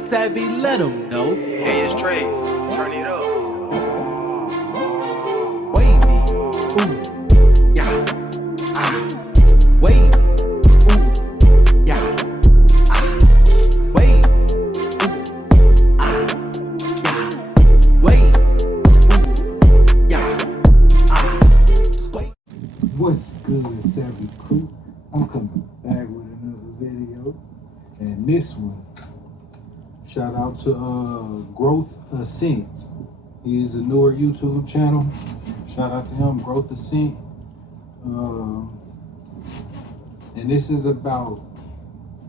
Savvy, let him know. Hey, it's Trey. Turn it up. Wavy, ooh, yeah, ah. Wavy, ooh, yeah, ah. Wavy, ooh, ah, yeah. Wavy, ooh, yeah, ah. Wait. What's good, Savvy Crew? I'm coming back with another video, and this one, shout out to Growth Ascent. He is a newer YouTube channel. Shout out to him, Growth Ascent. And this is about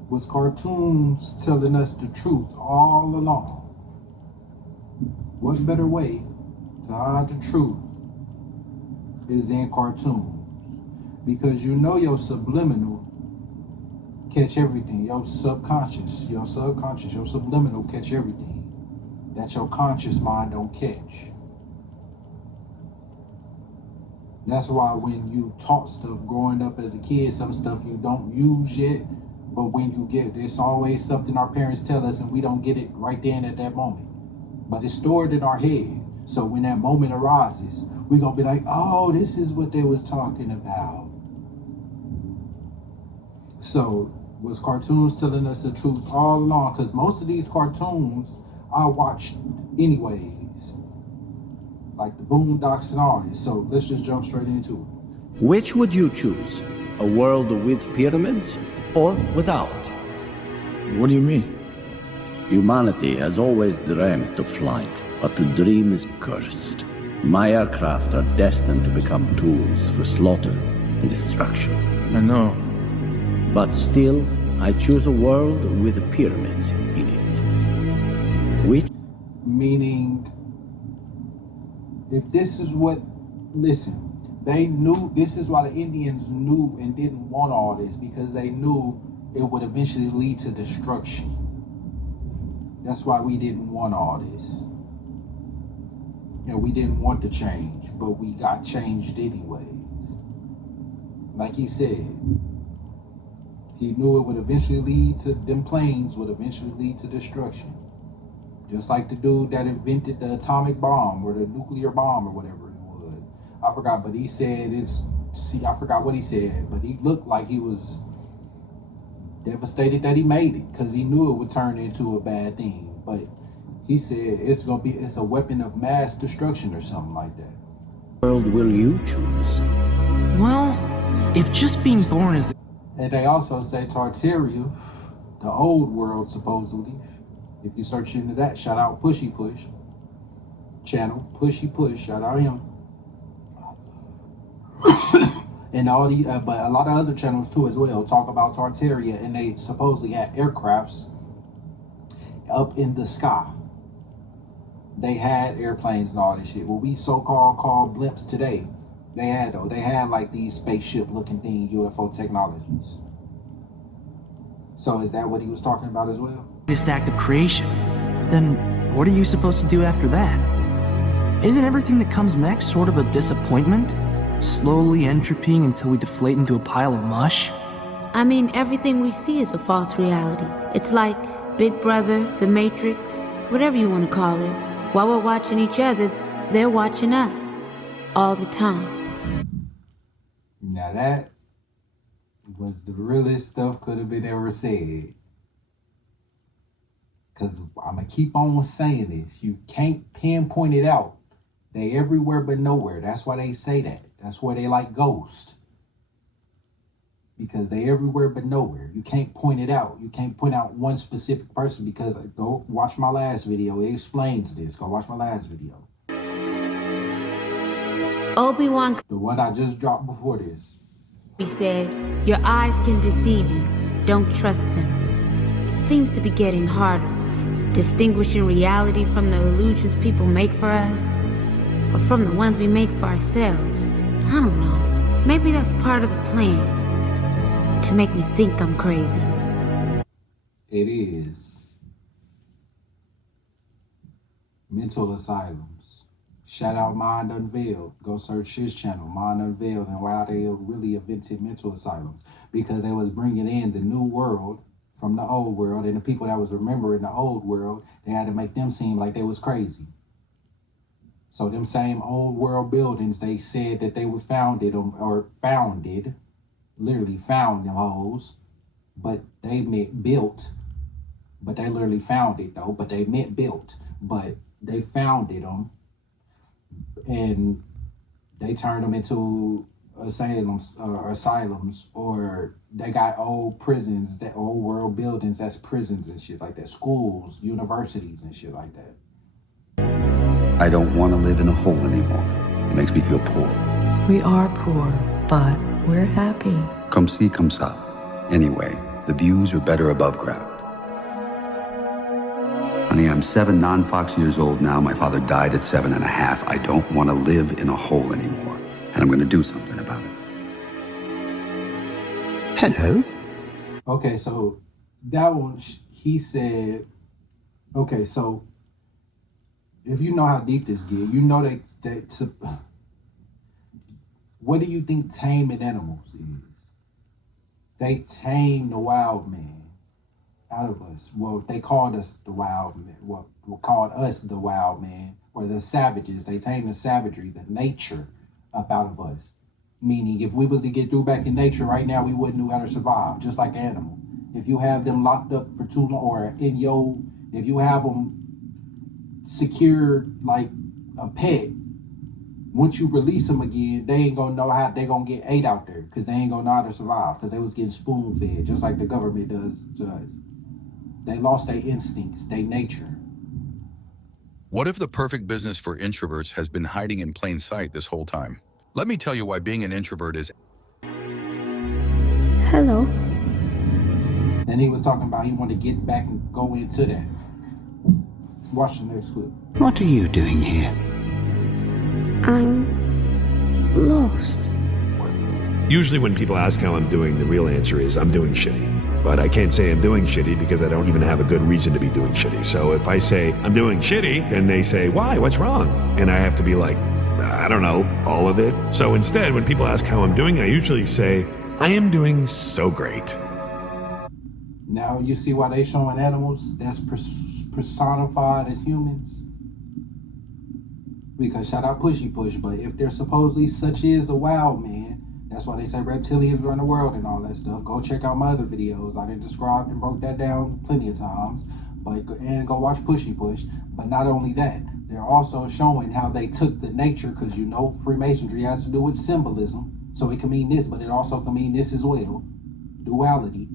was cartoons telling us the truth all along. What better way to hide the truth is in cartoons? Because you know your subliminal catch everything. Your subconscious, your subliminal catch everything that your conscious mind don't catch. That's why when you taught stuff growing up as a kid, some stuff you don't use yet, but when you get it, it's always something our parents tell us and we don't get it right then at that moment. But it's stored in our head. So when that moment arises, we're gonna be like, oh, this is what they was talking about. So was cartoons telling us the truth all along? Because most of these cartoons I watched anyways, like the Boondocks and all this. So let's just jump straight into it. Which would you choose? A world with pyramids or without? What do you mean? Humanity has always dreamt of flight, but the dream is cursed. My aircraft are destined to become tools for slaughter and destruction. I know. But still, I choose a world with pyramids in it. Which? Meaning, if this is what, listen, they knew, this is why the Indians knew and didn't want all this, because they knew it would eventually lead to destruction. That's why we didn't want all this. You know, we didn't want to change, but we got changed anyways. Like he said, he knew it would eventually lead to, them planes would eventually lead to destruction. Just like the dude that invented the atomic bomb or the nuclear bomb or whatever it was. I forgot, but he said I forgot what he said, but he looked like he was devastated that he made it because he knew it would turn into a bad thing. But he said it's a weapon of mass destruction or something like that. World will you choose? Well, if just being born is And they also say Tartaria, the old world supposedly. If you search into that, shout out Pushy Push channel, Pushy Push, shout out him. And all the, but a lot of other channels too as well talk about Tartaria, and they supposedly had aircrafts up in the sky. They had airplanes and all this shit. What we so-called call blimps today, they had like these spaceship-looking thing, UFO technologies. So is that what he was talking about as well? greatest act of creation, then what are you supposed to do after that? Isn't everything that comes next sort of a disappointment? Slowly entropying until we deflate into a pile of mush? I mean, everything we see is a false reality. It's like Big Brother, The Matrix, whatever you want to call it. While we're watching each other, they're watching us. All the time. Now that was the realest stuff could have been ever said. Because I'm going to keep on saying this. You can't pinpoint it out. They everywhere but nowhere. That's why they say that. That's why they like Ghost. Because they everywhere but nowhere. You can't point it out. You can't point out one specific person, because go watch my last video. It explains this. Go watch my last video. Obi-Wan The one I just dropped before this. said, your eyes can deceive you. Don't trust them. It seems to be getting harder. Distinguishing reality from the illusions people make for us, or from the ones we make for ourselves. I don't know. Maybe that's part of the plan. To make me think I'm crazy. It is. Mental asylums. Shout out Mind Unveiled. Go search his channel, Mind Unveiled, and how they really invented mental asylums. Because they was bringing in the new world from the old world, and the people that was remembering the old world, they had to make them seem like they was crazy. So them same old world buildings, they said that they were founded, literally found them hoes, but they meant built, but they literally found it though, but they meant built, but they founded them, and they turned them into asylums, or they got old prisons, that old world buildings, that's prisons and shit like that, schools, universities and shit like that. I don't want to live in a hole anymore. It makes me feel poor. We are poor, but we're happy. Come see, come ça. Anyway, the views are better above ground. Honey, I'm 7 non-Fox years old now. My father died at 7.5. I don't want to live in a hole anymore. And I'm going to do something about it. Hello? Okay, so that one, he said, okay, so if you know how deep this gets, you know that what do you think taming animals is? They tame the wild man out of us. Well, they called us the wild man. Well, called us the wild man, or the savages. They tame the savagery, the nature up out of us. Meaning, if we was to get through back in nature right now, we wouldn't know how to survive, just like an animal. If you have them locked up for too long, or if you have them secured like a pet, once you release them again, they ain't gonna know how they gonna get ate out there, because they ain't gonna know how to survive, because they was getting spoon fed, just like the government does to us. They lost their instincts, their nature. What if the perfect business for introverts has been hiding in plain sight this whole time? Let me tell you why being an introvert is... Hello. And he was talking about he wanted to get back and go into that. Watch the next clip. What are you doing here? I'm lost. Usually when people ask how I'm doing, the real answer is I'm doing shitty. But I can't say I'm doing shitty because I don't even have a good reason to be doing shitty. So if I say I'm doing shitty, then they say, why? What's wrong? And I have to be like, I don't know, all of it. So instead, when people ask how I'm doing, I usually say, I am doing so great. Now you see why they showing animals that's personified as humans? Because shout out Pushy Push, but if they're supposedly such is a wild man, that's why they say reptilians run the world and all that stuff. Go check out my other videos. I done described and broke that down plenty of times. And go watch Pushy Push. But not only that, they're also showing how they took the nature, because you know Freemasonry has to do with symbolism. So it can mean this, but it also can mean this as well. Duality.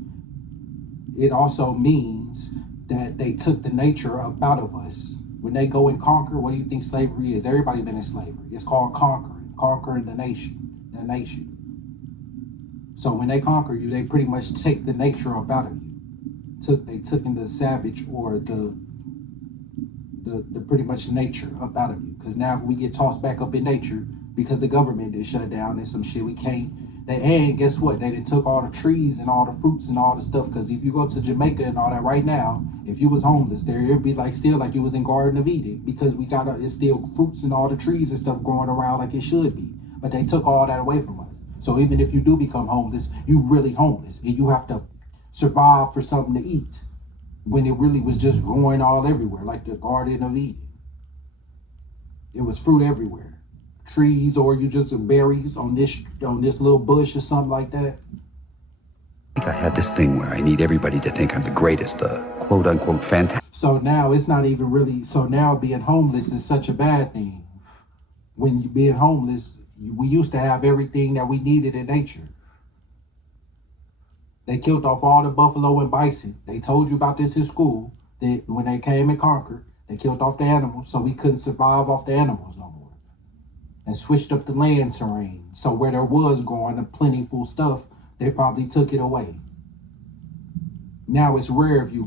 It also means that they took the nature up out of us. When they go and conquer, what do you think slavery is? Everybody been in slavery. It's called conquering the nation. So when they conquer you, they pretty much take the nature up out of you. They took in the savage, or the pretty much nature up out of you. Because now if we get tossed back up in nature, because the government is shut down and some shit, we can't. And guess what? They took all the trees and all the fruits and all the stuff. Because if you go to Jamaica and all that right now, if you was homeless there, it'd be like still like you was in Garden of Eden, because it's still fruits and all the trees and stuff growing around like it should be. But they took all that away from us. So even if you do become homeless, you really homeless, and you have to survive for something to eat, when it really was just growing all everywhere, like the Garden of Eden. It was fruit everywhere, trees, or you just berries on this little bush or something like that. I think I have this thing where I need everybody to think I'm the greatest, the quote-unquote fantastic. So now it's not even really, so now being homeless is such a bad thing. When you being homeless, we used to have everything that we needed in nature. They killed off all the buffalo and bison. They told you about this in school, that when they came and conquered, they killed off the animals, so we couldn't survive off the animals no more. And switched up the land terrain. So where there was growing a plentiful stuff, they probably took it away. Now it's rare if you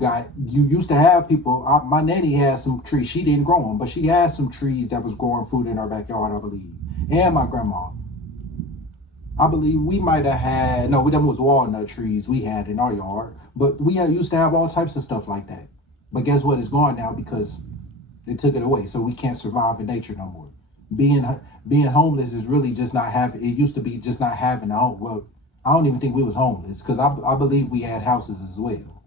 used to have people, my nanny had some trees, she didn't grow them, but she had some trees that was growing fruit in her backyard, I believe. And my grandma. I believe we might have had, no, them was walnut trees we had in our yard, but we used to have all types of stuff like that. But guess what? It's gone now because they took it away, so we can't survive in nature no more. Being homeless is really just not having, it used to be just not having a home. Well, I don't even think we was homeless, because I believe we had houses as well.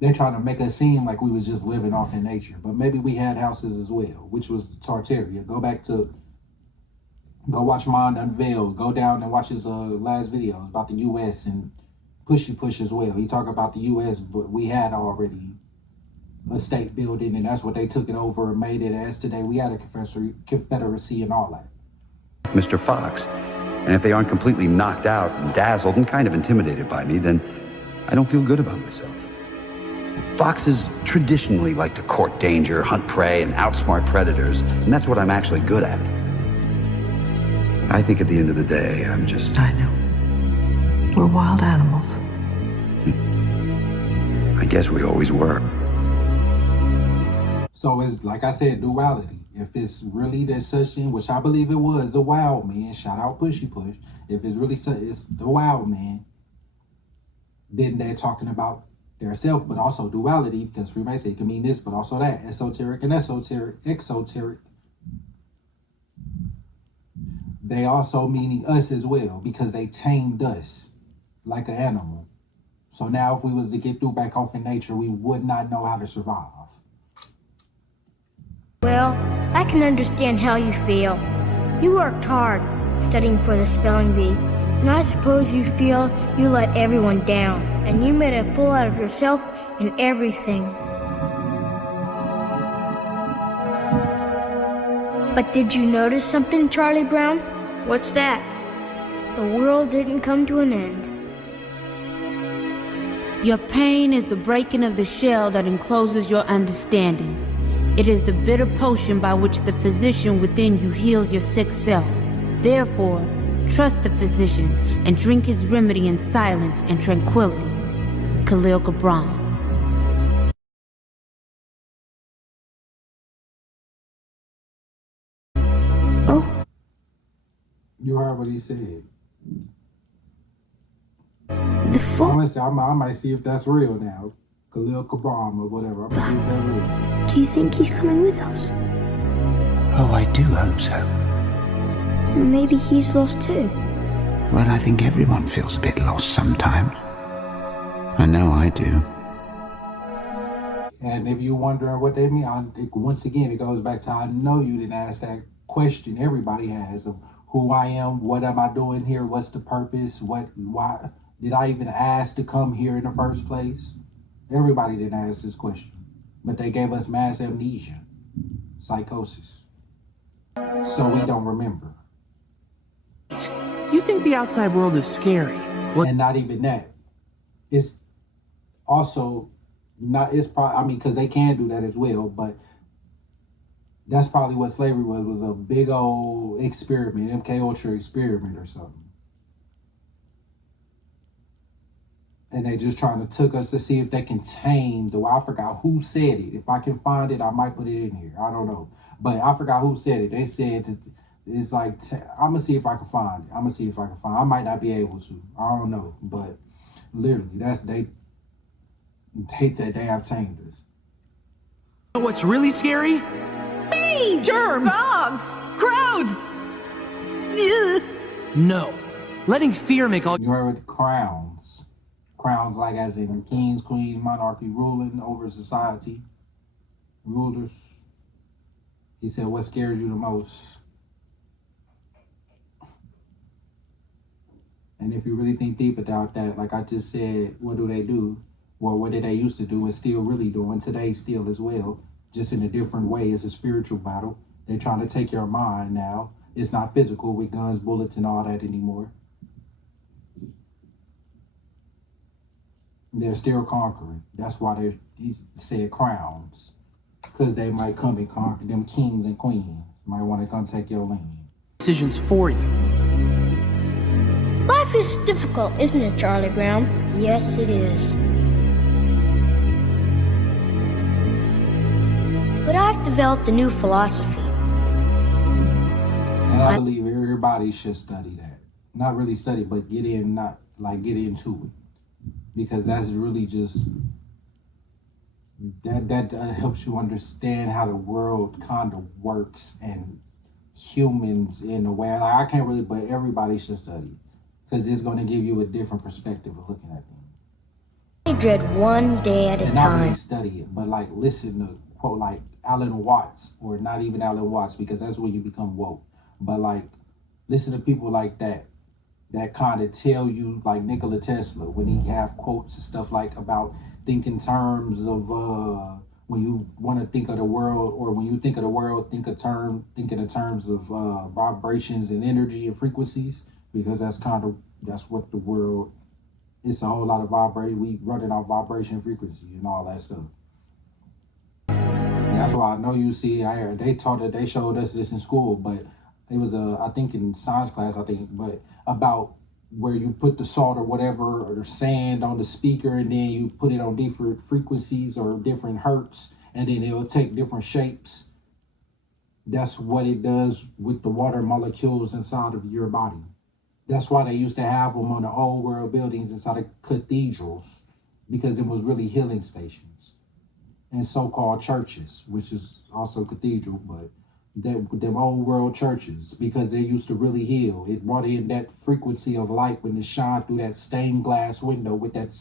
They're trying to make us seem like we was just living off in nature, but maybe we had houses as well, which was Tartaria. Go watch Mind Unveiled. Go down and watch his last videos about the U.S. and Pushy Push as well. He talked about the U.S., but we had already a state building, and that's what they took it over and made it as today. We had a confederacy and all that. Mr. Fox, and if they aren't completely knocked out and dazzled and kind of intimidated by me, then I don't feel good about myself. Foxes traditionally like to court danger, hunt prey, and outsmart predators, and that's what I'm actually good at. I think at the end of the day, I'm just... I know. We're wild animals. I guess we always were. So it's, like I said, duality. If it's really that such thing, which I believe it was, the wild man, shout out Pushy Push. If it's really it's the wild man, then they're talking about their self, but also duality, because Freemason it can mean this, but also that. Esoteric and exoteric. They also meaning us as well, because they tamed us like an animal. So now if we was to get through back off in nature, we would not know how to survive. Well, I can understand how you feel. You worked hard studying for the spelling bee, and I suppose you feel you let everyone down, and you made a fool out of yourself and everything. But did you notice something, Charlie Brown? What's that? The world didn't come to an end. Your pain is the breaking of the shell that encloses your understanding. It is the bitter potion by which the physician within you heals your sick self. Therefore, trust the physician and drink his remedy in silence and tranquility. Khalil Gibran. Oh. You heard what he said. I might see if that's real now. Khalil Gibran or whatever. I'm gonna see if that's real. Do you think he's coming with us? Oh, I do hope so. Maybe he's lost too. Well, I think everyone feels a bit lost sometimes. I know I do. And if you're wondering what they mean, once again, it goes back to I know you didn't ask that question everybody has of who I am, what am I doing here, what's the purpose, why did I even ask to come here in the first place? Everybody didn't ask this question, but they gave us mass amnesia, psychosis, so we don't remember. You think the outside world is scary? And not even that. It's also not, it's probably, I mean, because they can do that as well, but that's probably what slavery was a big old experiment, MK Ultra experiment or something. And they just trying to took us to see if they can tame I forgot who said it. If I can find it, I might put it in here. I don't know. But I forgot who said it. They said it's like, I'm going to see if I can find it. I might not be able to. I don't know. But literally, they said they have tamed us. You know what's really scary? Bees! Germs! Frogs! Crowds! No. Letting fear make all... You heard crowns. Crowns like as in kings, queens, monarchy, ruling over society. Rulers. He said, what scares you the most? And if you really think deep about that, like I just said, what do they do? Well, what did they used to do and still really doing today still as well, just in a different way. It's a spiritual battle. They're trying to take your mind now. It's not physical with guns, bullets, and all that anymore. They're still conquering. That's why he said crowns. Because they might come and conquer them kings and queens. Might want to come take your land. Decisions for you. Life is difficult, isn't it, Charlie Brown? Yes, it is. But I've developed a new philosophy. And I believe everybody should study that. Not really study, but get into it. Because that's really just, that helps you understand how the world kind of works and humans in a way. Like I can't really, but everybody should study. Because it's going to give you a different perspective of looking at things. dread one day at a And not really time. study it, but like listen to quote like Alan Watts, or not even Alan Watts, because that's when you become woke. But like listen to people like that kind of tell you, like Nikola Tesla, when he have quotes and stuff like about think in terms of when you want to think of the world, or when you think of the world, think in terms of vibrations and energy and frequencies, because that's what the world. It's a whole lot of vibration. We running off vibration, frequency, and all that stuff. And that's why I know you see. They showed us this in school, but it was I think in science class, but about where you put the salt or whatever or the sand on the speaker, and then you put it on different frequencies or different hertz, and then it will take different shapes. That's what it does with the water molecules inside of your body. That's why they used to have them on the old world buildings inside of cathedrals, because it was really healing stations, and so-called churches, which is also cathedral, but them old world churches, because they used to really heal. It brought in that frequency of light when it shined through that stained glass window with that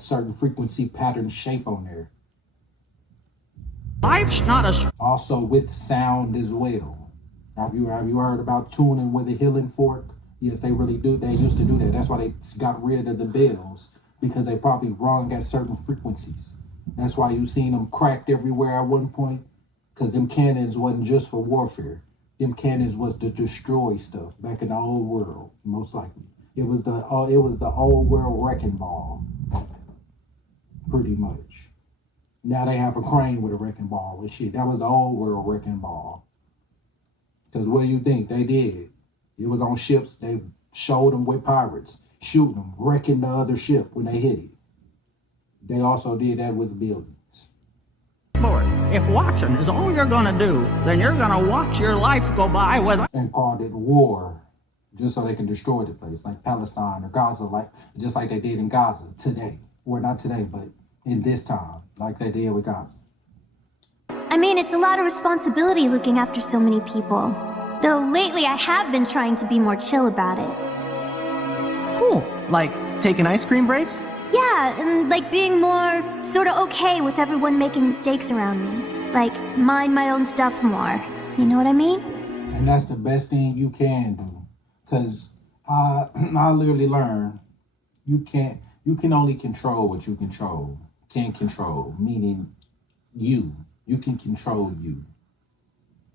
certain frequency pattern shape on there. Life's not a... Also with sound as well. Have you heard about tuning with a healing fork? Yes, they really do. They used to do that. That's why they got rid of the bells, because they probably rung at certain frequencies. That's why you seen them cracked everywhere at one point, because them cannons wasn't just for warfare. Them cannons was to destroy stuff back in the old world, most likely. It was the old world wrecking ball, pretty much. Now they have a crane with a wrecking ball and shit. That was the old world wrecking ball. Because what do you think they did? It was on ships. They showed them with pirates, shooting them, wrecking the other ship when they hit it. They also did that with buildings. Lord, if watching is all you're gonna do, then you're gonna watch your life go by with... And called it war, just so they can destroy the place, like Palestine or Gaza, just like they did in Gaza today. Or not today, but in this time, like they did with Gaza. I mean, it's a lot of responsibility looking after so many people. Though lately I have been trying to be more chill about it. Cool. Like, taking ice cream breaks? Yeah, and like being more sort of okay with everyone making mistakes around me. Like, mind my own stuff more. You know what I mean? And that's the best thing you can do. Because I literally learned you can only control what you can control, meaning you. You can control you.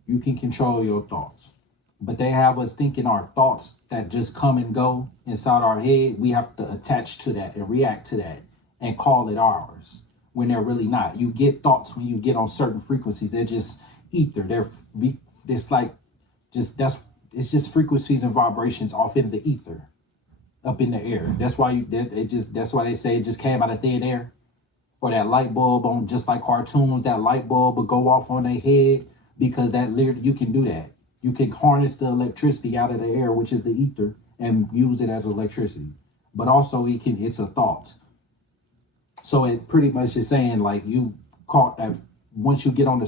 You can control your thoughts. But they have us thinking our thoughts that just come and go inside our head, we have to attach to that and react to that and call it ours, when they're really not. You get thoughts when you get on certain frequencies. They're just ether. It's just frequencies and vibrations off in the ether, up in the air. That's why that's why they say it just came out of thin air. Or that light bulb on, just like cartoons, that light bulb would go off on their head, because that literally, you can do that. You can harness the electricity out of the air, which is the ether, and use it as electricity. But also it's a thought. So it pretty much is saying, like, you caught that once you get on a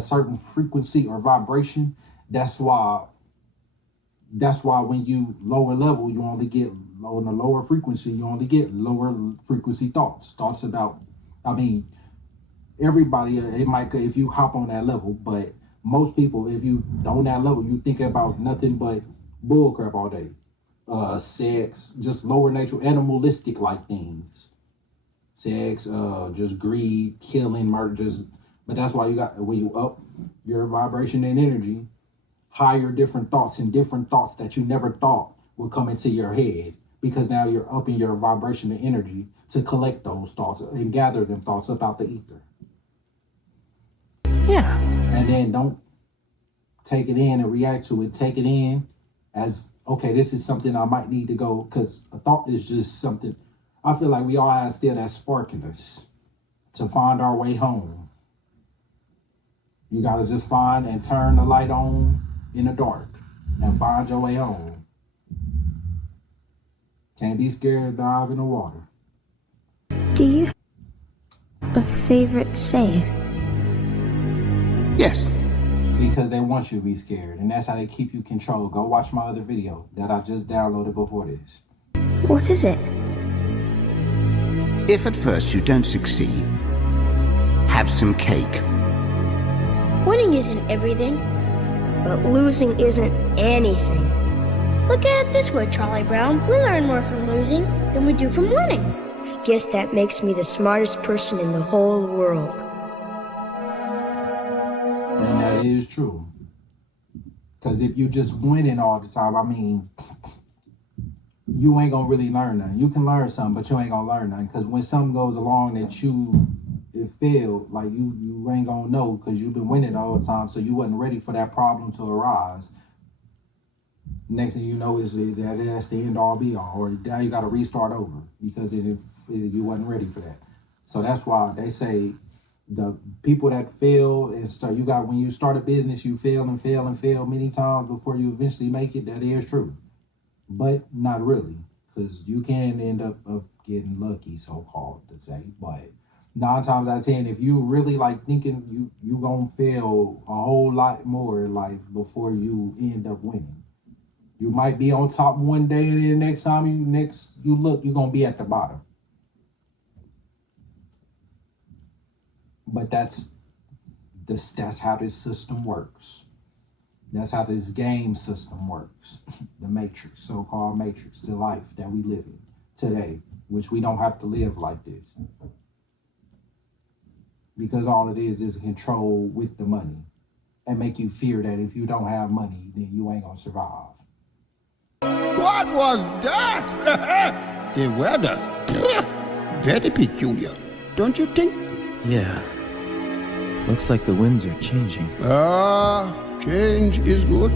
certain frequency or vibration, that's why when you lower level, you only get on the lower frequency, you only get lower frequency thoughts about, everybody, it might, if you hop on that level, but most people, if you on that level, you think about nothing but bullcrap all day. Sex, just lower nature, animalistic like things. Sex, just greed, killing, murder, but that's why when you up your vibration and energy, higher different thoughts that you never thought would come into your head, because now you're upping your vibration and energy to collect those thoughts and gather them thoughts about the ether. Yeah. And then don't take it in and react to it. Take it in as, okay, this is something I might need to go, because a thought is just something. I feel like we all have still that spark in us to find our way home. You got to just find and turn the light on in the dark and find your way home. Can't be scared to dive in the water. Do you have a favorite saying? Yes. Because they want you to be scared, and that's how they keep you controlled. Go watch my other video that I just downloaded before this. What is it? If at first you don't succeed, have some cake. Winning isn't everything, but losing isn't anything. Look at it this way, Charlie Brown. We learn more from losing than we do from winning. Guess that makes me the smartest person in the whole world. And that is true. Because if you just winning all the time, I mean, you ain't gonna really learn nothing. You can learn something, but you ain't gonna learn nothing. Because when something goes along that it failed, like you ain't gonna know because you've been winning all the time, so you wasn't ready for that problem to arise. Next thing you know is that's the end all be all, or now you got to restart over because you wasn't ready for that. So that's why they say the people that fail and start, when you start a business, you fail and fail and fail many times before you eventually make it. That is true, but not really, because you can end up getting lucky, so called to say. But 9 times out of 10, if you really like thinking you gonna fail a whole lot more in life before you end up winning. You might be on top one day, and then the next time you look, you're gonna be at the bottom. But that's how this system works. That's how this game system works. The Matrix, so-called Matrix, the life that we live in today, which we don't have to live like this. Because all it is control with the money and make you fear that if you don't have money, then you ain't gonna survive. What was that? The weather. Very peculiar, don't you think? Yeah. Looks like the winds are changing. Change is good.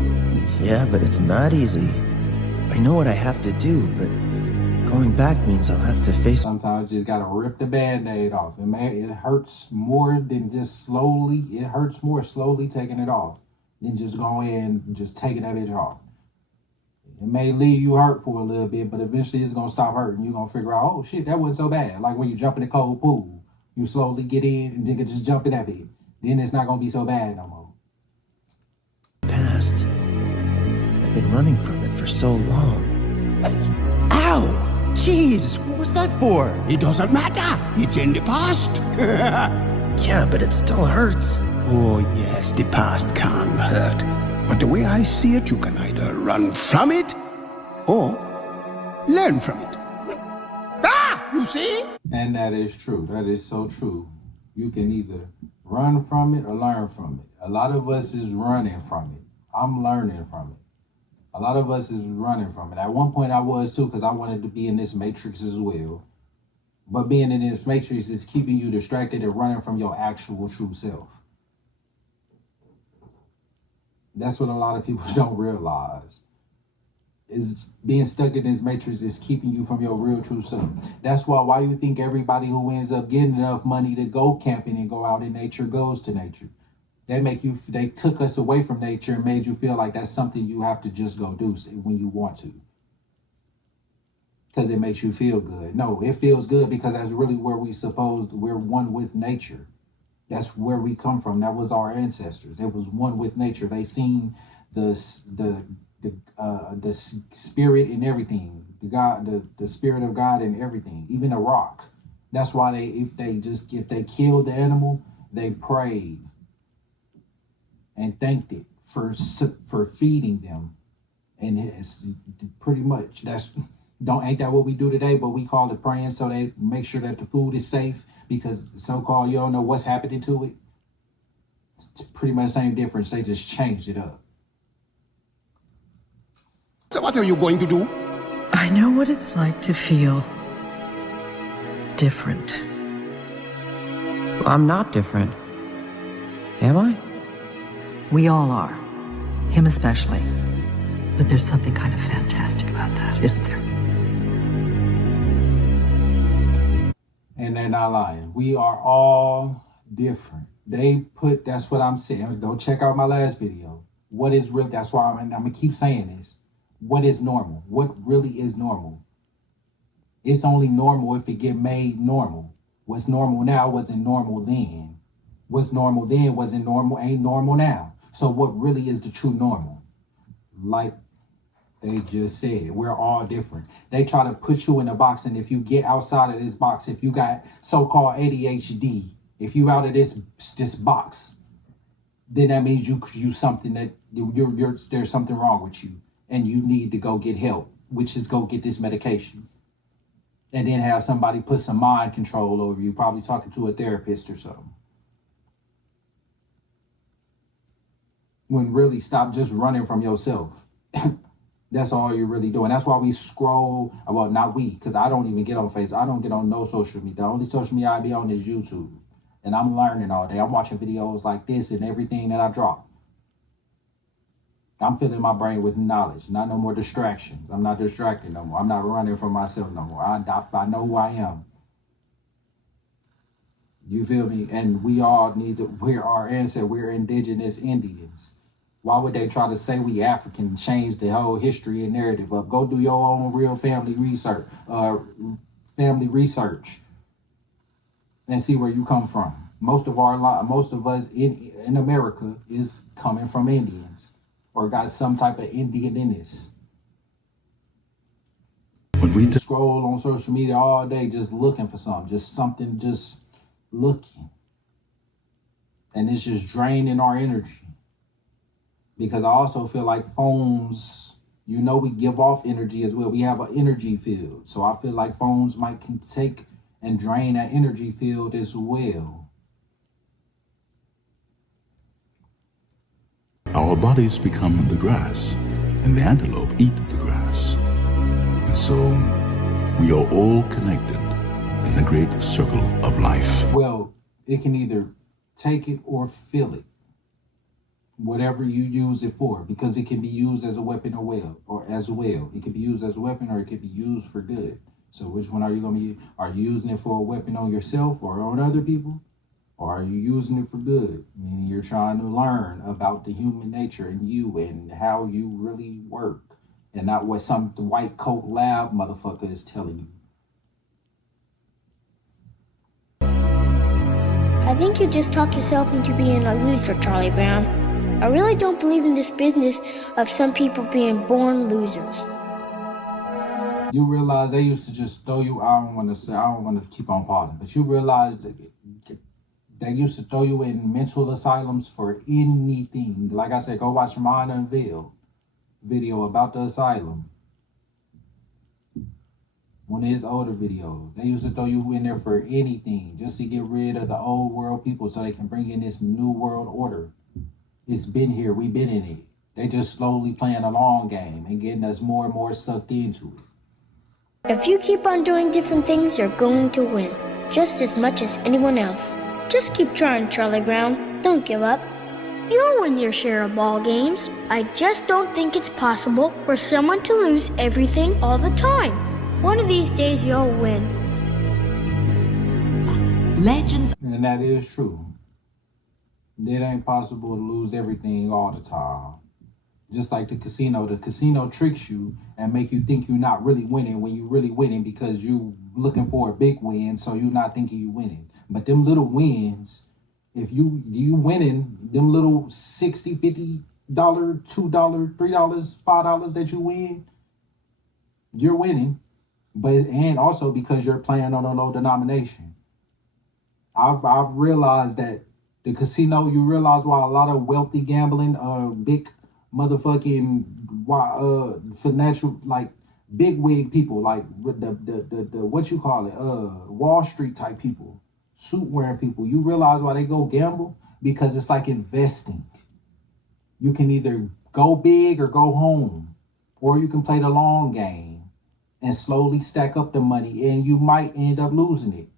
Yeah, but it's not easy. I know what I have to do, but going back means I'll have to face... Sometimes you just gotta rip the Band-Aid off. It hurts more than just slowly. It hurts more slowly taking it off than just going and just taking that bitch off. It may leave you hurt for a little bit, but eventually it's gonna stop hurting. You're gonna figure out, oh shit, that wasn't so bad. Like when you jump in a cold pool, you slowly get in and then just jump in that bit. Then it's not gonna be so bad no more. Past. I've been running from it for so long. Ow! Jeez, what was that for? It doesn't matter. It's in the past. Yeah, but it still hurts. Oh yes, the past can hurt. But the way I see it, you can either run from it or learn from it. You see? And that is true. That is so true. You can either run from it or learn from it. A lot of us is running from it. I'm learning from it. A lot of us is running from it. At one point I was too, because I wanted to be in this matrix as well. But being in this matrix is keeping you distracted and running from your actual true self. That's what a lot of people don't realize. Is being stuck in this matrix is keeping you from your real true self. That's why you think everybody who ends up getting enough money to go camping and go out in nature goes to nature. They took us away from nature and made you feel like that's something you have to just go do when you want to. Because it makes you feel good. No, it feels good because that's really where we're one with nature. That's where we come from. That was our ancestors. It was one with nature. They seen the spirit in everything, the spirit of God in everything, even a rock. That's why if they killed the animal, they prayed and thanked it for feeding them. And it's pretty much ain't that what we do today? But we call it praying, so they make sure that the food is safe, because so-called you don't know what's happening to it. It's pretty much the same difference. They just changed it up. So what are you going to do? I know what it's like to feel different. I'm not different. Am I? We all are. Him especially. But there's something kind of fantastic about that, isn't there? And they're not lying. We are all different. That's what I'm saying. Go check out my last video. What is real? That's why I'm going to keep saying this. What is normal? What really is normal? It's only normal if it get made normal. What's normal now wasn't normal then. What's normal then wasn't normal, ain't normal now. So what really is the true normal? Like They just said we're all different. They try to put you in a box, and if you get outside of this box, if you got so-called ADHD, if you out of this box, then that means you something that there's something wrong with you, and you need to go get help, which is go get this medication, and then have somebody put some mind control over you, probably talking to a therapist or something. When really stop just running from yourself. That's all you're really doing. That's why we scroll. Well, not we, because I don't even get on Facebook. I don't get on no social media. The only social media I be on is YouTube. And I'm learning all day. I'm watching videos like this and everything that I drop. I'm filling my brain with knowledge. Not no more distractions. I'm not distracted no more. I'm not running from myself no more. I know who I am. You feel me? And we all need to, we're our ancestors. We're indigenous Indians. Why would they try to say we African and change the whole history and narrative up? Go do your own real family research, and see where you come from. Most of us in America is coming from Indians or got some type of Indian in this. When we scroll on social media all day, just looking for something, just looking, and it's just draining our energy. Because I also feel like phones, we give off energy as well. We have an energy field. So I feel like phones can take and drain that energy field as well. Our bodies become the grass, and the antelope eat the grass. And so we are all connected in the great circle of life. Well, it can either take it or feel it. Whatever you use it for, because it can be used as a weapon or as well. It can be used as a weapon or it can be used for good. So which one are you going to be? Are you using it for a weapon on yourself or on other people? Or are you using it for good? Meaning you're trying to learn about the human nature and you and how you really work, and not what some white coat lab motherfucker is telling you. I think you just talked yourself into being a loser, Charlie Brown. I really don't believe in this business of some people being born losers. You realize they used to just throw you, I don't want to keep on pausing, but you realize that they used to throw you in mental asylums for anything. Like I said, go watch Mind Unveiled video about the asylum. One of his older videos. They used to throw you in there for anything, just to get rid of the old world people so they can bring in this new world order. It's been here. We've been in it. They just slowly playing a long game and getting us more and more sucked into it. If you keep on doing different things, you're going to win, just as much as anyone else. Just keep trying, Charlie Brown. Don't give up. You'll win your share of ball games. I just don't think it's possible for someone to lose everything all the time. One of these days, you'll win. Legends. And that is true. It ain't possible to lose everything all the time. Just like the casino tricks you and make you think you're not really winning when you're really winning because you looking for a big win, so you're not thinking you winning. But them little wins, if you winning, them little $60, $50, $2, $3, $5 that you win, you're winning. And also because you're playing on a low denomination. I've realized that the casino, you realize why a lot of wealthy gambling, big motherfucking financial, like big wig people, like the what you call it, Wall Street type people, suit wearing people. You realize why they go gamble? Because it's like investing. You can either go big or go home, or you can play the long game and slowly stack up the money, and you might end up losing it,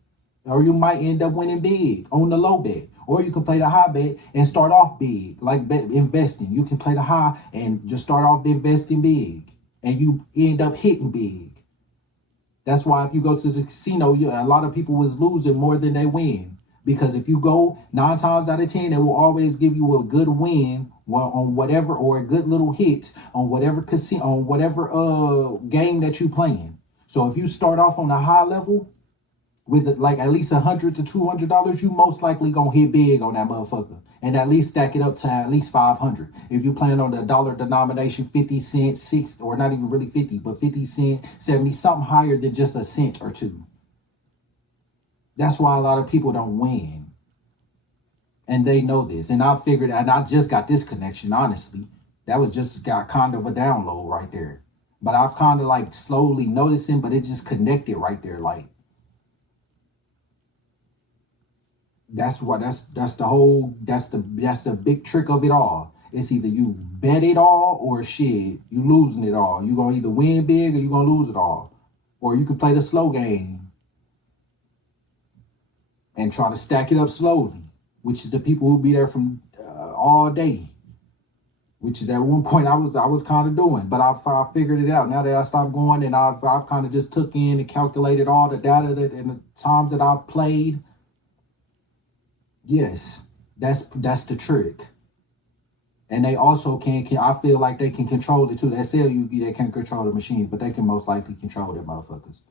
or you might end up winning big on the low bet. Or you can play the high bet and start off big, like investing. You can play the high and just start off investing big, and you end up hitting big. That's why if you go to the casino, a lot of people was losing more than they win. Because if you go 9 times out of 10, it will always give you a good win on whatever, or a good little hit on whatever casino, on whatever game that you playing. So if you start off on a high level with like at least $100 to $200, you most likely gonna hit big on that motherfucker, and at least stack it up to at least 500. If you plan on the dollar denomination, 50 cents, 6, or not even really 50, but 50 cent, 70, something higher than just a cent or two. That's why a lot of people don't win, and they know this. And I figured, and I just got this connection. Honestly, that was just got kind of a download right there. But I've kind of like slowly noticing, but it just connected right there, like. That's the big trick of it all. It's either you bet it all or shit, you losing it all. You gonna either win big or you gonna lose it all. Or you can play the slow game and try to stack it up slowly, which is the people who be there from all day, which is at one point I was kind of doing, but I figured it out. Now that I stopped going and I've kind of just took in and calculated all the data and the times that I've played. Yes, that's the trick. And they also can I feel like they can control it too. That sell you, they can't control the machines, but they can most likely control their motherfuckers.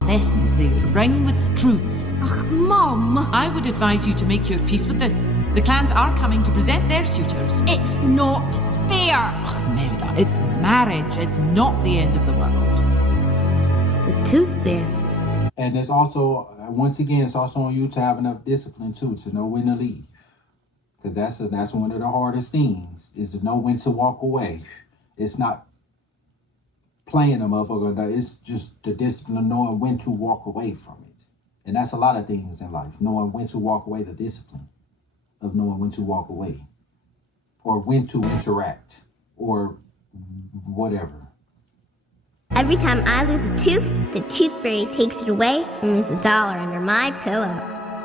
Lessons, they ring with truths. Ugh, Mom! I would advise you to make your peace with this. The clans are coming to present their suitors. It's not fair! Ugh, Merida, it's marriage. It's not the end of the world. The tooth fairy. And it's also, once again, it's also on you to have enough discipline too, to know when to leave. Because that's one of the hardest things, is to know when to walk away. It's not playing a motherfucker, it's just the discipline of knowing when to walk away from it. And that's a lot of things in life, knowing when to walk away, the discipline of knowing when to walk away. Or when to interact, or whatever. Every time I lose a tooth, the tooth fairy takes it away and leaves $1 under my pillow.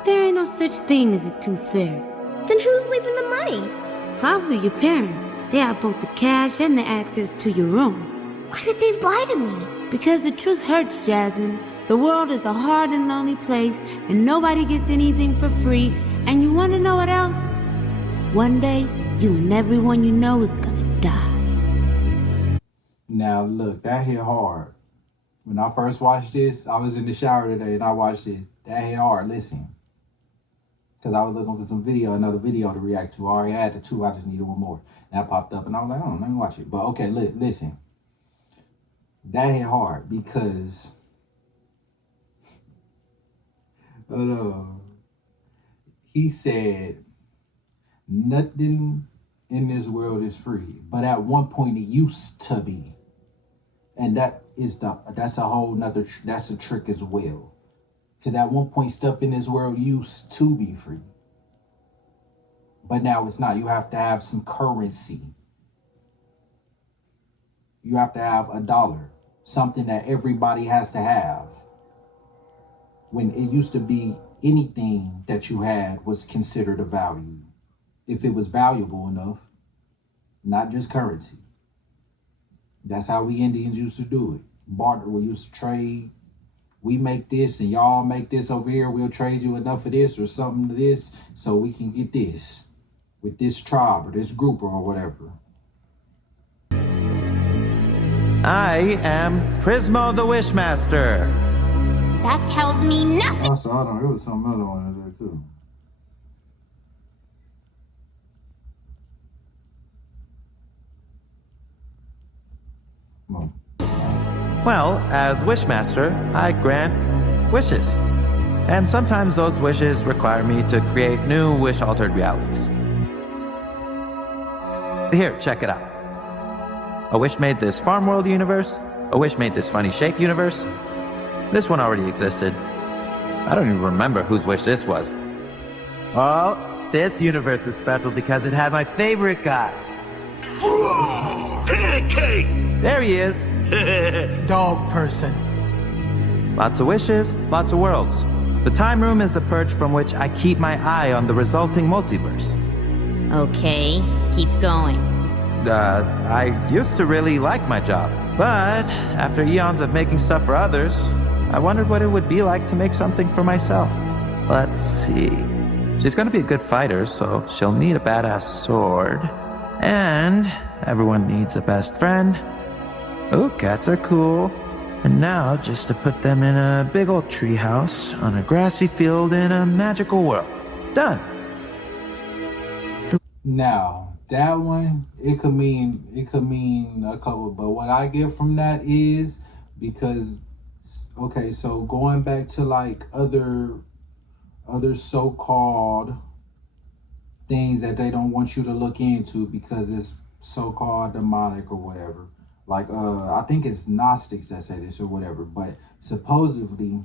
There ain't no such thing as a tooth fairy. Then who's leaving the money? Probably your parents. They have both the cash and the access to your room. Why did they lie to me? Because the truth hurts, Jasmine. The world is a hard and lonely place, and nobody gets anything for free. And you want to know what else? One day, you and everyone you know is gonna die. Now look, that hit hard. When I first watched this, I was in the shower today and I watched it. That hit hard. Listen. Because I was looking for another video to react to. I already had the 2, I just needed one more. And that popped up and I was like, oh, let me watch it. But okay, listen. That hit hard because he said nothing in this world is free, but at one point it used to be. And that's a trick as well. Because at one point stuff in this world used to be free. But now it's not. You have to have some currency. You have to have $1. Something that everybody has to have. When it used to be anything that you had was considered a value. If it was valuable enough. Not just currency. That's how we Indians used to do it. Barter, we used to trade. We make this and y'all make this over here. We'll trade you enough of this or something to this so we can get this with this tribe or this group or whatever. I am Prismo the Wishmaster. That tells me nothing. Also, I don't know, there was some other one in there too. Well, as Wishmaster, I grant wishes. And sometimes those wishes require me to create new wish-altered realities. Here, check it out. A wish made this Farm World universe. A wish made this Funny Shape universe. This one already existed. I don't even remember whose wish this was. Oh, this universe is special because it had my favorite guy. Pancake! There he is. Dog person. Lots of wishes, lots of worlds. The time room is the perch from which I keep my eye on the resulting multiverse. Okay, keep going. I used to really like my job, but after eons of making stuff for others, I wondered what it would be like to make something for myself. Let's see. She's gonna be a good fighter, so she'll need a badass sword. And everyone needs a best friend. Ooh, cats are cool. And now, just to put them in a big old treehouse on a grassy field in a magical world. Done. Now, that one, it could mean a couple, but what I get from that is because, okay, so going back to like other so-called things that they don't want you to look into because it's so-called demonic or whatever. Like, I think it's Gnostics that say this or whatever, but supposedly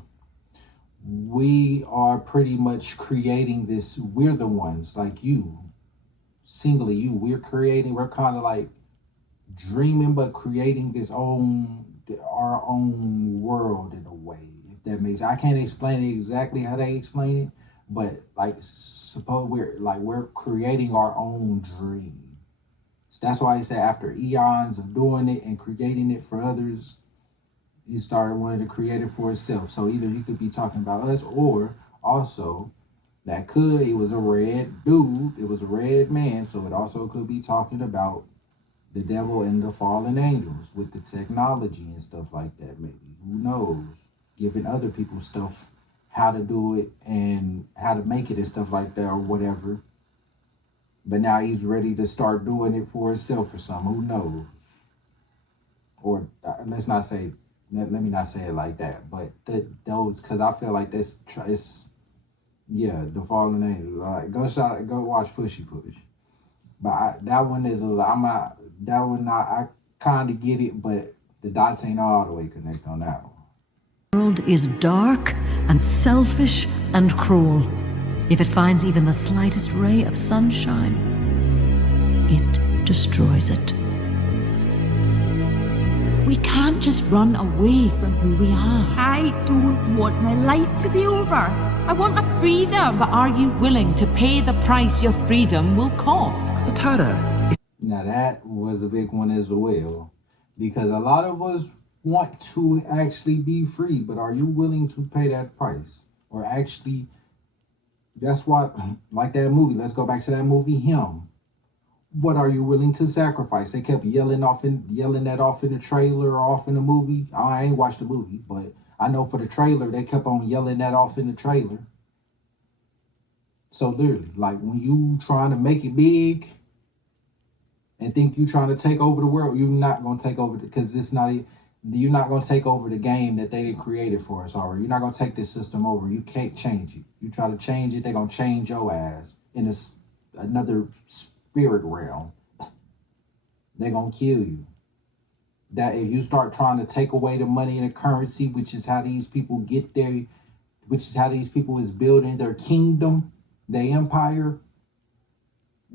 we are pretty much creating this, we're the ones, like you, singly you, we're kind of like dreaming, but creating our own world in a way, if that makes sense. I can't explain exactly how they explain it, but like, suppose we're creating our own dream. So that's why he said after eons of doing it and creating it for others, he started wanting to create it for himself. So either he could be talking about us, or also it was a red dude, it was a red man, so it also could be talking about the devil and the fallen angels with the technology and stuff like that, maybe. Who knows? Giving other people stuff, how to do it and how to make it and stuff like that or whatever. But now he's ready to start doing it for himself or something. Who knows? Or let me not say it like that. But those, because I feel like the fallen angels. Like, go watch Pushy Push. But that one is I kind of get it, but the dots ain't all the way connected on that one. The world is dark and selfish and cruel. If it finds even the slightest ray of sunshine, it destroys it. We can't just run away from who we are. I don't want my life to be over. I want my freedom. But are you willing to pay the price your freedom will cost? Tada. Now that was a big one as well, because a lot of us want to actually be free, but are you willing to pay that price? Or actually, that's what, like that movie, let's go back to that movie, Him. What are you willing to sacrifice? They kept yelling that off in the trailer or off in the movie. I ain't watched the movie, but I know for the trailer, they kept on yelling that off in the trailer. So literally, like when you trying to make it big and think you trying to take over the world, you're not going to take over, because you're not going to take over the game that they didn't create it for us already. You're not going to take this system over. You can't change it. You try to change it, they're going to change your ass in another spirit realm. They're going to kill you. That if you start trying to take away the money and the currency, which is how these people get there, which is how these people is building their kingdom, their empire,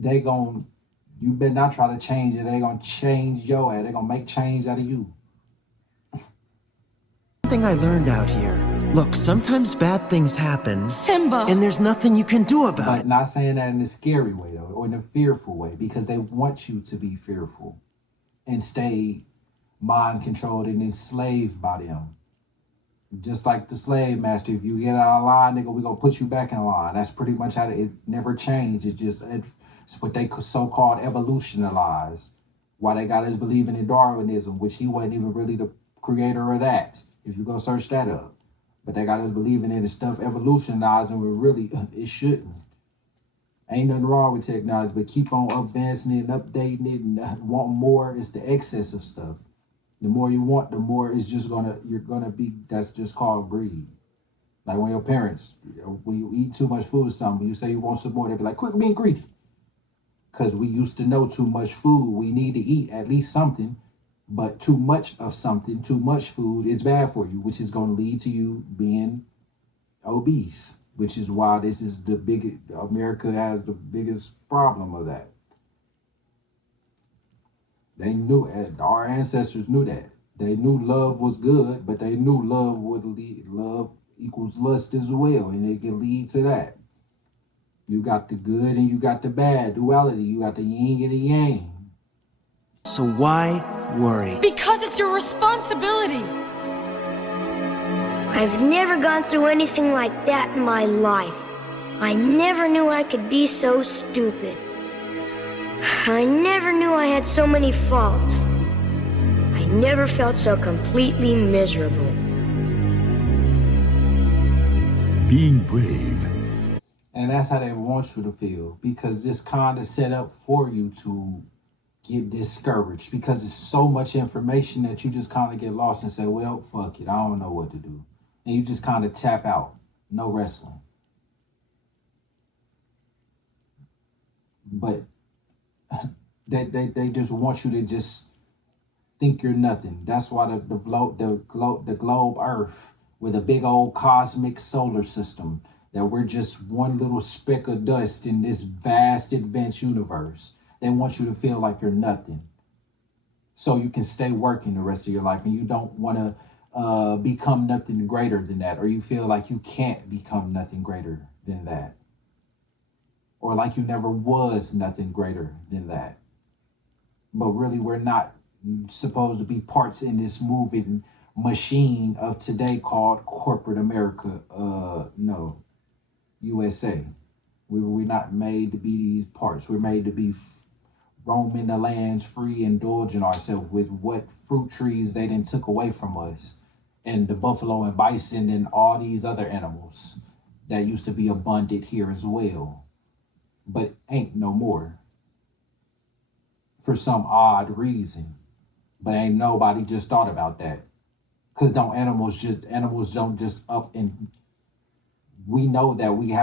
you better not try to change it. They're going to change your ass. They're going to make change out of you. Thing I learned out here. Look, sometimes bad things happen. Simba! And there's nothing you can do about But it. not saying that in a scary way, though, or in a fearful way, because they want you to be fearful and stay mind-controlled and enslaved by them. Just like the slave master, if you get out of line, nigga, we're going to put you back in line. That's pretty much how it never changed. It's what they so-called evolutionalize. Why they got us believing in Darwinism, which he wasn't even really the creator of that, if you go search that up. But they got us believing in the stuff evolutionizing when really it shouldn't. Ain't nothing wrong with technology, but keep on advancing it and updating it and want more. It's the excess of stuff. The more you want, the more it's just that's just called greed. Like when your parents, when you eat too much food or something, you say you want some more, they be like, quit being greedy. Because we used to know too much food, we need to eat at least something. But too much of something, too much food is bad for you, which is going to lead to you being obese, which is why this is America has the biggest problem of that. They knew, our ancestors knew that. They knew love was good, but they knew love equals lust as well, and it can lead to that. You got the good and you got the bad duality. You got the yin and the yang. So why worry? Because it's your responsibility. I've never gone through anything like that in my life. I never knew I could be so stupid. I never knew I had so many faults. I never felt so completely miserable. Being brave. And that's how they want you to feel, because it's kind of set up for you to get discouraged, because it's so much information that you just kind of get lost and say, well, fuck it, I don't know what to do. And you just kind of tap out. No wrestling. But they just want you to just think you're nothing. That's why the globe Earth, with a big old cosmic solar system, that we're just one little speck of dust in this vast advanced universe. They want you to feel like you're nothing, so you can stay working the rest of your life, and you don't want to become nothing greater than that, or you feel like you can't become nothing greater than that, or like you never was nothing greater than that. But really, we're not supposed to be parts in this moving machine of today called corporate America. No, USA. We're not made to be these parts. We're made to be roaming the lands free, indulging ourselves with what fruit trees they done took away from us, and the buffalo and bison and all these other animals that used to be abundant here as well, but ain't no more for some odd reason. But ain't nobody just thought about that, because animals don't just up and we know that we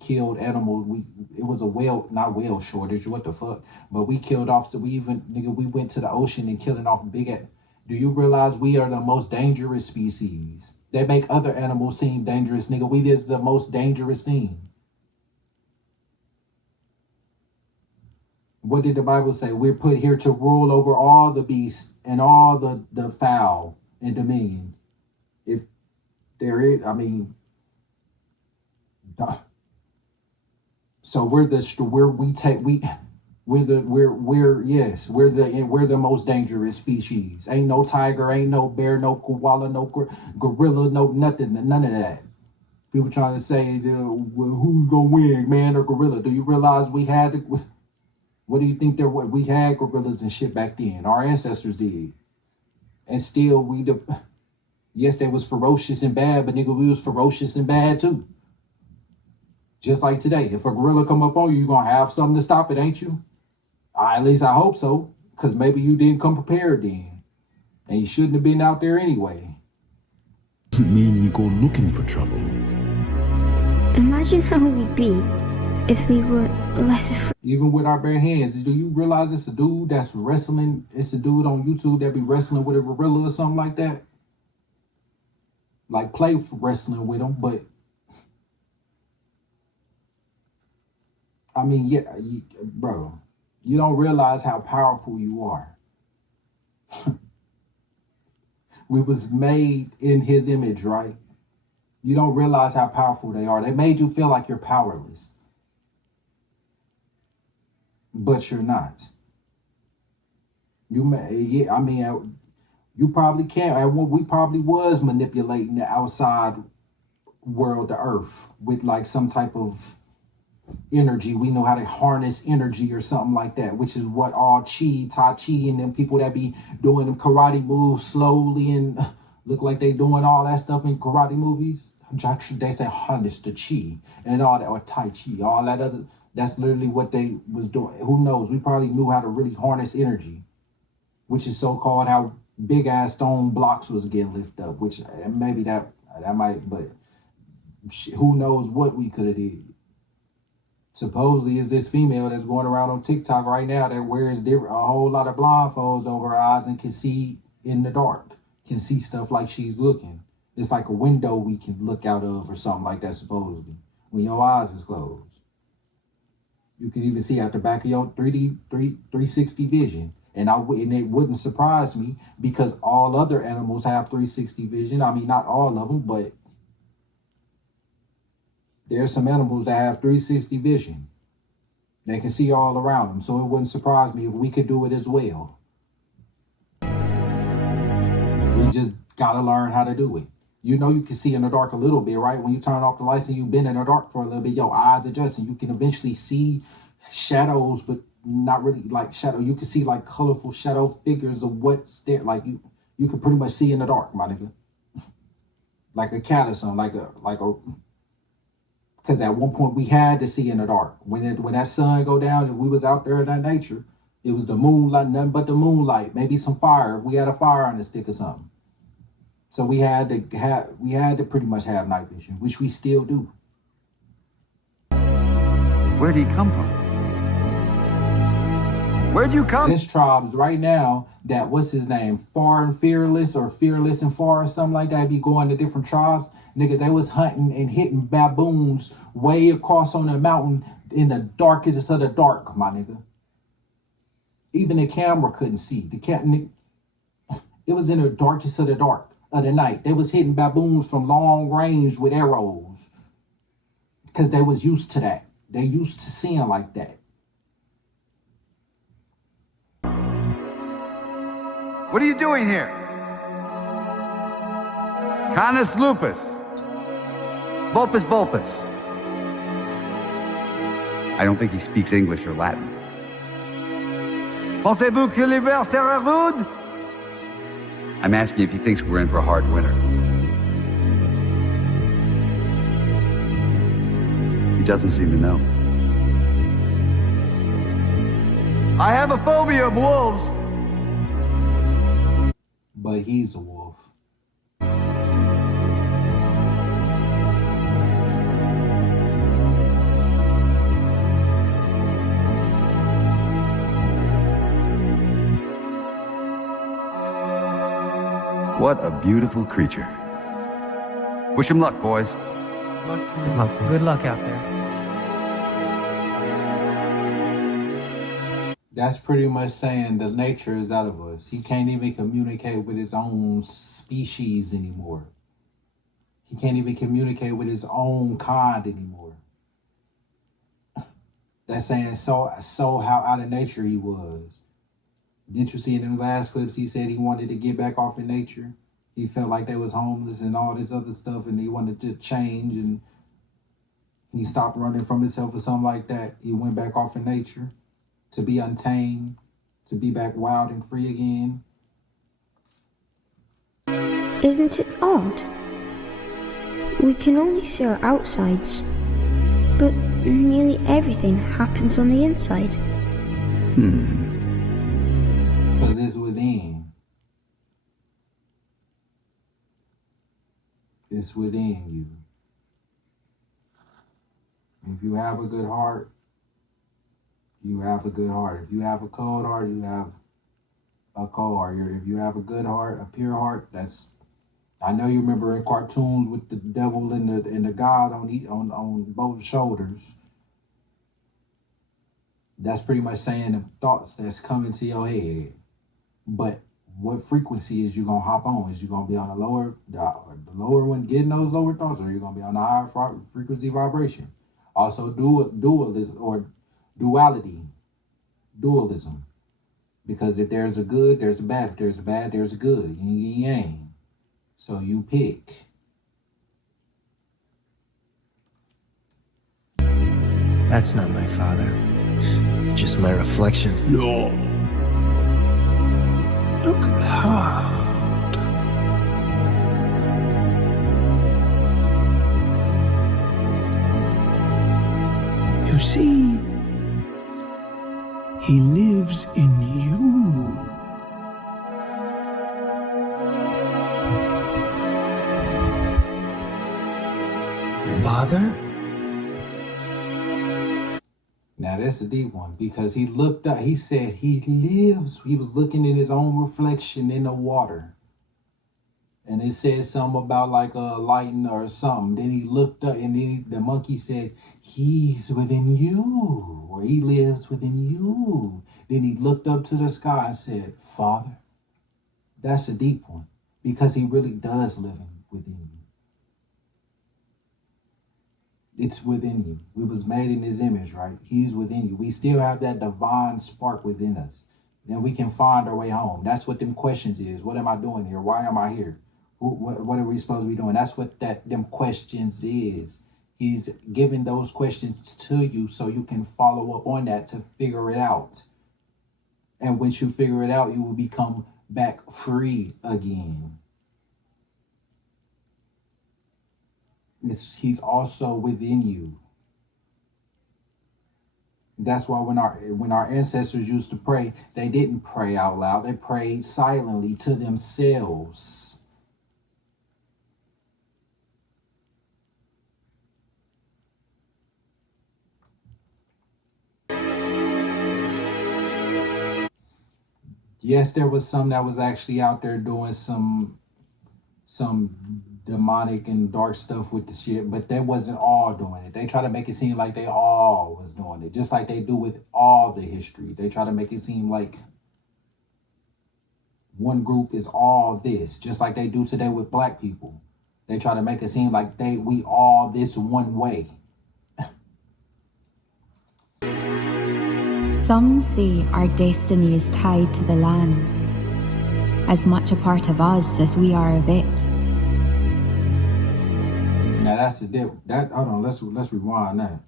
killed animals. It was a not whale shortage, what the fuck? But we killed off, so we went to the ocean and killing off do you realize we are the most dangerous species? They make other animals seem dangerous, nigga. We is the most dangerous thing. What did the Bible say? We're put here to rule over all the beasts and all the fowl and dominion. If there is, so we're the most dangerous species. Ain't no tiger, ain't no bear, no koala, no gorilla, no nothing, none of that. People trying to say, who's gonna win, man or gorilla? Do you realize we had what do you think we had gorillas and shit back then? Our ancestors did, and still yes, they was ferocious and bad, but nigga, we was ferocious and bad too. Just like today, if a gorilla come up on you, you're going to have something to stop it, ain't you? At least I hope so, because maybe you didn't come prepared then. And you shouldn't have been out there anyway. Doesn't mean you go looking for trouble. Imagine how we'd be if we were less afraid. Even with our bare hands, do you realize it's a dude that's wrestling? It's a dude on YouTube that be wrestling with a gorilla or something like that? Like play wrestling with him, but bro, you don't realize how powerful you are. We was made in his image, right? You don't realize how powerful they are. They made you feel like you're powerless, but you're not. You probably can't. We probably was manipulating the outside world, the earth, with like some type of energy. We know how to harness energy or something like that, which is what all Tai Chi, and them people that be doing them karate moves slowly and look like they doing all that stuff in karate movies. They say harness the chi and all that, or Tai Chi, all that other. That's literally what they was doing. Who knows? We probably knew how to really harness energy, which is so-called how big ass stone blocks was getting lifted up, which maybe that might, but who knows what we could have did. Supposedly is this female that's going around on TikTok right now that wears a whole lot of blindfolds over her eyes and can see in the dark, can see stuff like she's looking. It's like a window we can look out of or something like that, supposedly, when your eyes is closed. You can even see out the back of your 360 vision. And it wouldn't surprise me, because all other animals have 360 vision. Not all of them, but there's some animals that have 360 vision. They can see all around them. So it wouldn't surprise me if we could do it as well. We just got to learn how to do it. You know, you can see in the dark a little bit, right? When you turn off the lights and you've been in the dark for a little bit, your eyes adjust and you can eventually see shadows, but not really like shadow. You can see like colorful shadow figures of what's there. Like you can pretty much see in the dark, my nigga. Like a cat or something, like a. Because at one point we had to see in the dark. When that sun go down, if we was out there in that nature, it was the moonlight, nothing but the moonlight. Maybe some fire if we had a fire on the stick or something. So we had to pretty much have night vision, which we still do. Where do you come from? Where'd you come? There's tribes right now that, what's his name, Far and Fearless or Fearless and Far or something like that, be going to different tribes. Nigga, they was hunting and hitting baboons way across on the mountain in the darkest of the dark, my nigga. Even the camera couldn't see. It was in the darkest of the dark of the night. They was hitting baboons from long range with arrows because they was used to that. They used to seeing like that. What are you doing here? Canis lupus. Vulpus vulpus. I don't think he speaks English or Latin. Pensez-vous que l'hiver sera rude? I'm asking if he thinks we're in for a hard winter. He doesn't seem to know. I have a phobia of wolves. But he's a wolf. What a beautiful creature. Wish him luck, boys. Good luck out there. That's pretty much saying the nature is out of us. He can't even communicate with his own species anymore. He can't even communicate with his own kind anymore. That's saying so how out of nature he was. Didn't you see in the last clips he said he wanted to get back off in nature? He felt like they was homeless and all this other stuff and he wanted to change and he stopped running from himself or something like that. He went back off in nature to be untamed, to be back wild and free again. Isn't it odd? We can only see our outsides, but nearly everything happens on the inside. Because it's within. It's within you. If you have a good heart, you have a good heart. If you have a cold heart, you have a cold heart. If you have a good heart, a pure heart, that's. I know you remember in cartoons with the devil and the God on both shoulders. That's pretty much saying the thoughts that's coming to your head. But what frequency is you gonna hop on? Is you gonna be on the lower one, getting those lower thoughts, or are you gonna be on the higher frequency vibration? Also, dualism or dualism. Because if there's a good, there's a bad. If there's a bad, there's a good. Yin and yang. So you pick. That's not my father. It's just my reflection. No. Look hard. You see, he lives in you. Father? Now that's a deep one because he looked up, he said he was looking in his own reflection in the water. And it said something about like a lighting or something. Then he looked up and then the monkey said, he's within you, or he lives within you. Then he looked up to the sky and said, Father. That's a deep one because he really does live within you. It's within you. We was made in his image, right? He's within you. We still have that divine spark within us. Then we can find our way home. That's what them questions is. What am I doing here? Why am I here? What are we supposed to be doing? That's what them questions is. He's giving those questions to you so you can follow up on that to figure it out. And once you figure it out, you will become back free again. He's also within you. That's why when our ancestors used to pray, they didn't pray out loud. They prayed silently to themselves. Yes, there was some that was actually out there doing some demonic and dark stuff with the shit, but they wasn't all doing it. They try to make it seem like they all was doing it, just like they do with all the history. They try to make it seem like one group is all this, just like they do today with black people. They try to make it seem like we all this one way. Some say our destiny is tied to the land, as much a part of us as we are of it. Now that's hold on, let's rewind that.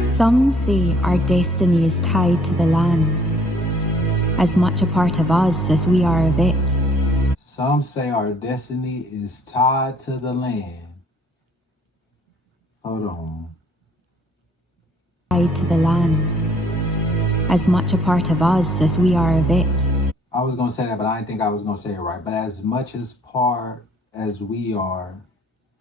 Some say our destiny is tied to the land, as much a part of us as we are of it. Some say our destiny is tied to the land. Hold on. Tied to the land, as much a part of us as we are of it. I was gonna say that, but I didn't think I was gonna say it right. But as much as part as we are,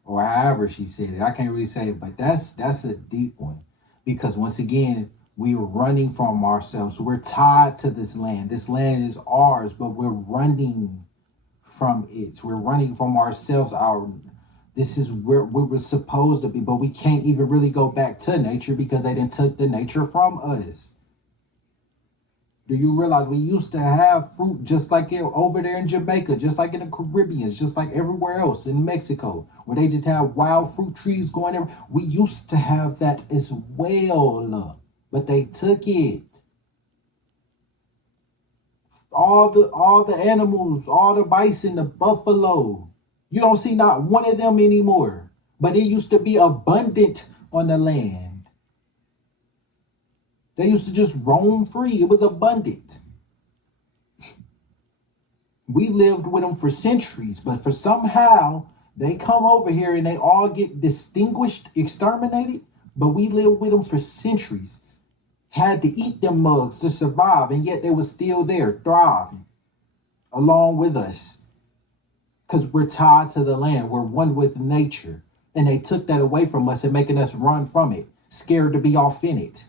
or however she said it, I can't really say it, but that's a deep one. Because once again, we are running from ourselves. We're tied to this land. This land is ours, but we're running from it. We're running from ourselves. This is where we were supposed to be, but we can't even really go back to nature because they didn't took the nature from us. Do you realize we used to have fruit just like it over there in Jamaica, just like in the Caribbean, just like everywhere else in Mexico, where they just have wild fruit trees going there? We used to have that as well, but they took it. All the animals, all the bison, the buffalo, you don't see not one of them anymore. But it used to be abundant on the land. They used to just roam free. It was abundant. We lived with them for centuries, but for somehow they come over here and they all get distinguished, exterminated, but we lived with them for centuries. Had to eat them mugs to survive, and yet they were still there, thriving along with us. Because we're tied to the land. We're one with nature. And they took that away from us and making us run from it, scared to be off in it.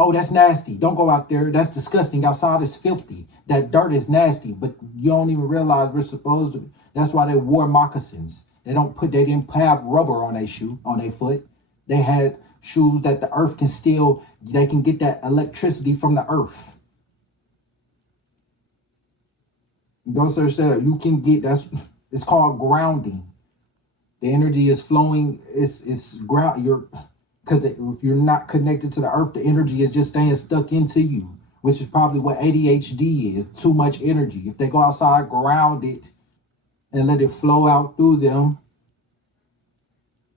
Oh, that's nasty. Don't go out there. That's disgusting. Outside is filthy. That dirt is nasty, but you don't even realize we're supposed to. That's why they wore moccasins. They didn't have rubber on their foot. They had shoes that the earth can still, they can get that electricity from the earth. Go search that up. You can get, it's called grounding. The energy is flowing, it's ground, because if you're not connected to the earth, the energy is just staying stuck into you, which is probably what ADHD is, too much energy. If they go outside, ground it, and let it flow out through them,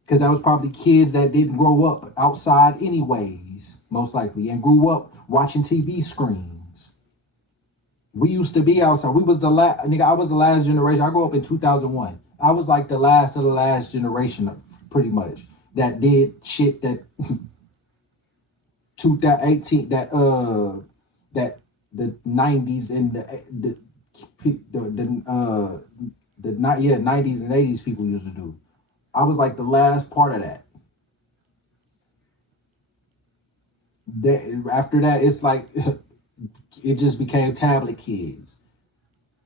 because that was probably kids that didn't grow up outside anyways, most likely, and grew up watching TV screens. We used to be outside. We was the last, nigga, I was the last generation. I grew up in 2001. I was like the last of the last generation, pretty much, that did shit that 2018, that the 90s and the 90s and 80s people used to do. I was like the last part of that. After that, it's like it just became tablet kids.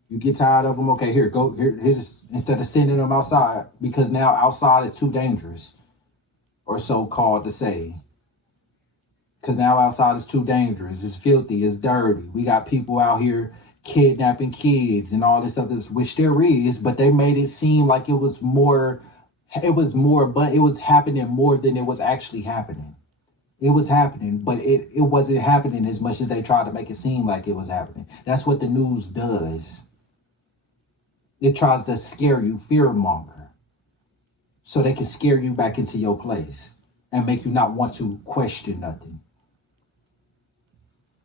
You get tired of them, okay, here's instead of sending them outside, because now outside is too dangerous, or so called to say. Because now outside is too dangerous, it's filthy, it's dirty. We got people out here kidnapping kids and all this other, which there is, but they made it seem like it was happening more than it was actually happening. It was happening, but it wasn't happening as much as they tried to make it seem like it was happening. That's what the news does. It tries to scare you, fearmonger. so they can scare you back into your place and make you not want to question nothing.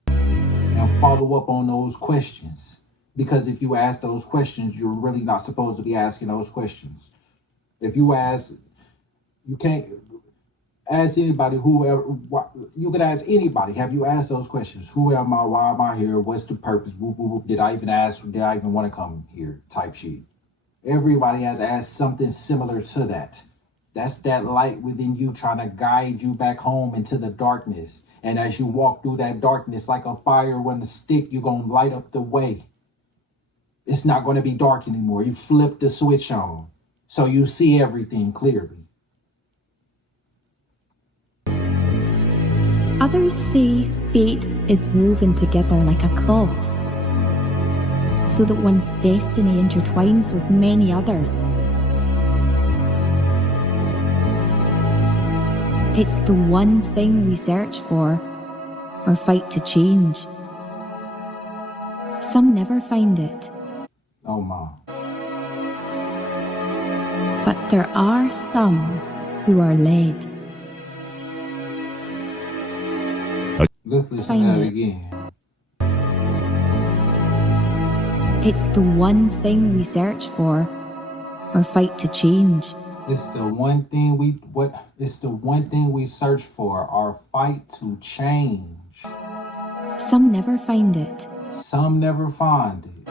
And follow up on those questions. Because if you ask those questions, you're really not supposed to be asking those questions. If you ask, you can't ask anybody, whoever, you can ask anybody, have you asked those questions? Who am I? Why am I here? What's the purpose? Whoop, whoop, whoop. Did I even ask? Did I even want to come here? Type shit. Everybody has asked something similar to that. That's that light within you trying to guide you back home into the darkness. And as you walk through that darkness like a fire when the stick, you're going to light up the way. It's not going to be dark anymore. You flip the switch on, so you see everything clearly. Others say fate is woven together like a cloth, so that one's destiny intertwines with many others. It's the one thing we search for or fight to change. Some never find it. Oh my. But there are some who are led. Let's listen Find to that it. again. It's the one thing we search for or fight to change. It's the one thing we search for, our fight to change. Some never find it. Some never find it.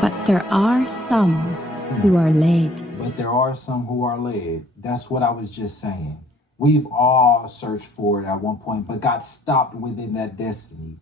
But there are some who are led. But there are some who are led. That's what I was just saying. We've all searched for it at one point, but got stopped within that destiny.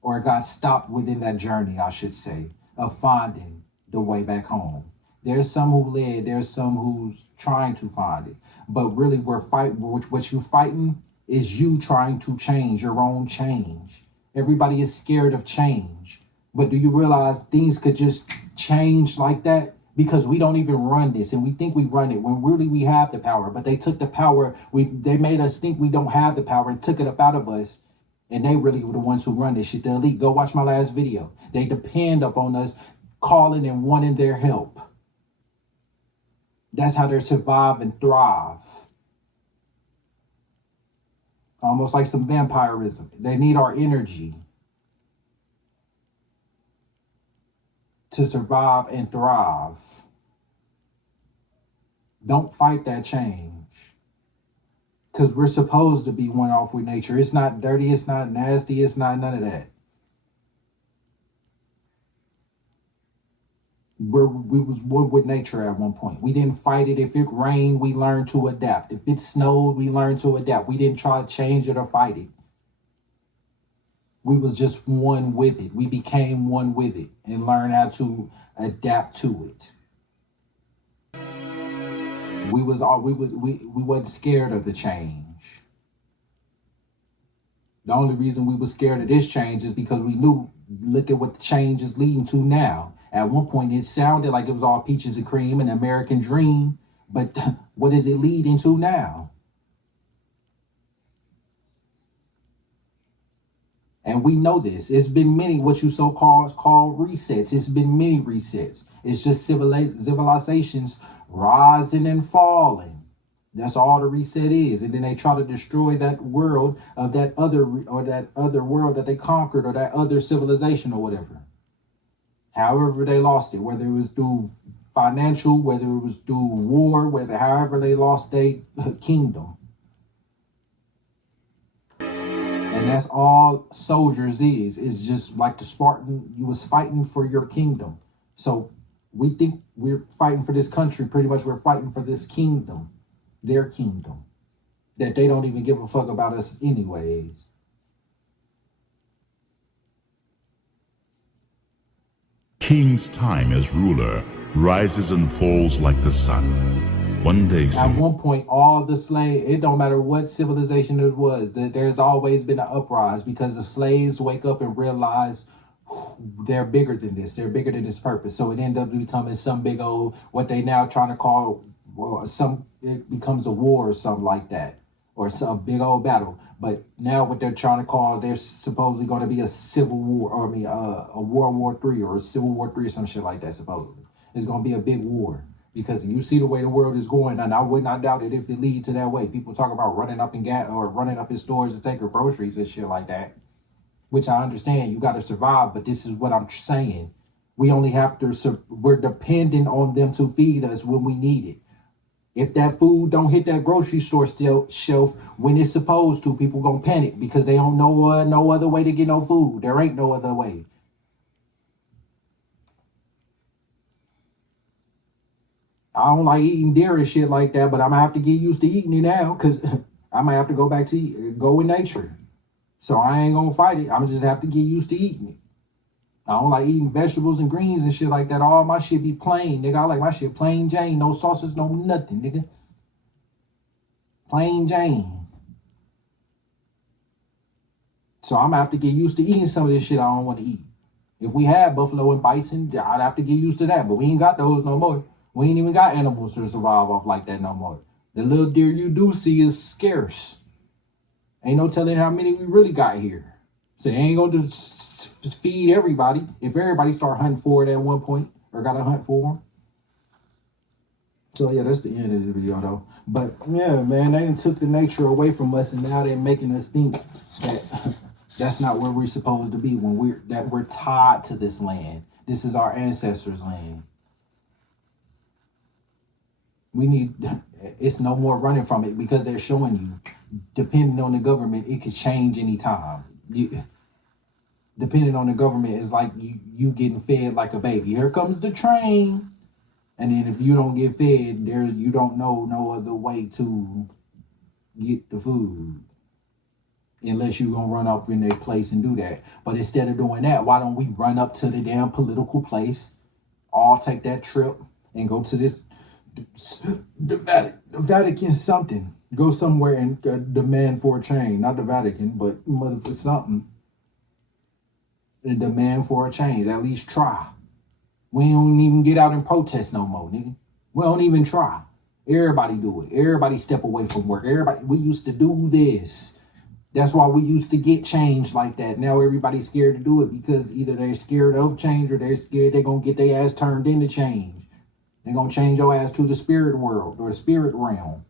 Or got stopped within that journey, I should say, of finding the way back home. There's some who led, there's some who's trying to find it. But really, what you're fighting is you trying to change your own change. Everybody is scared of change. But do you realize things could just change like that? Because we don't even run this, and we think we run it when really we have the power. But they took the power, they made us think we don't have the power and took it up out of us. And they really were the ones who run this shit. The elite, go watch my last video. They depend upon us calling and wanting their help. That's how they survive and thrive. Almost like some vampirism. They need our energy to survive and thrive. Don't fight that change. Because we're supposed to be one off with nature. It's not dirty, it's not nasty, it's not none of that. We was one with nature at one point. We didn't fight it. If it rained, we learned to adapt. If it snowed, we learned to adapt. We didn't try to change it or fight it. We was just one with it. We became one with it and learned how to adapt to it. We wasn't scared of the change. The only reason we were scared of this change is because we knew, look at what the change is leading to now. At one point, it sounded like it was all peaches and cream, an American dream. But what is it leading to now? And we know this. It's been many what you so-called resets. It's been many resets. It's just civilizations rising and falling. That's all the reset is. And then they try to destroy that world of that other world that they conquered, or that other civilization or whatever. However they lost it, whether it was through financial, whether it was through war, however they lost their kingdom. And that's all soldiers is. It's just like the Spartan, you was fighting for your kingdom. So we think we're fighting for this country. Pretty much we're fighting for this kingdom, their kingdom, that they don't even give a fuck about us anyways. King's time as ruler rises and falls like the sun. One day, at one point, all the slaves, it don't matter what civilization it was, there's always been an uprise because the slaves wake up and realize they're bigger than this. They're bigger than this purpose. So it ends up becoming some big old, what they now trying to call, it becomes a war or something like that, or some big old battle. But now what they're trying to call, there's supposedly going to be a civil war, a World War III or a Civil War III or some shit like that, supposedly. It's going to be a big war. Because you see the way the world is going, and I would not doubt it if it leads to that way. People talk about running up in stores to take your groceries and shit like that, which I understand. You got to survive, but this is what I'm saying. We only have to, we're dependent on them to feed us when we need it. If that food don't hit that grocery store shelf when it's supposed to, people gonna panic because they don't know no other way to get no food. There ain't no other way. I don't like eating deer and shit like that, but I'm gonna have to get used to eating it now because I might have to go back to go with nature. So I ain't gonna fight it. I'm just have to get used to eating it. I don't like eating vegetables and greens and shit like that. All my shit be plain, nigga. I like my shit plain Jane. No sauces, no nothing, nigga. Plain Jane. So I'm gonna have to get used to eating some of this shit I don't want to eat. If we had buffalo and bison, I'd have to get used to that. But we ain't got those no more. We ain't even got animals to survive off like that no more. The little deer you do see is scarce. Ain't no telling how many we really got here. So they ain't gonna just feed everybody. If everybody start hunting for it at one point, or gotta hunt for them. So yeah, that's the end of the video though. But yeah, man, they took the nature away from us, and now they're making us think that that's not where we're supposed to be. When we're tied to this land. This is our ancestors' land. We need, it's no more running from it because they're showing you, depending on the government, it could change anytime. Depending on the government, it's like you getting fed like a baby. Here comes the train. And then if you don't get fed, you don't know no other way to get the food. Unless you're going to run up in their place and do that. But instead of doing that, why don't we run up to the damn political place, all take that trip and go to the Vatican something. Go somewhere and demand for a change. Not the Vatican, but for something. And demand for a change. At least try. We don't even get out and protest no more, nigga. We don't even try. Everybody do it. Everybody step away from work. We used to do this. That's why we used to get change like that. Now everybody's scared to do it because either they're scared of change or they're scared they're going to get their ass turned into change. They're going to change your ass to the spirit world or the spirit realm.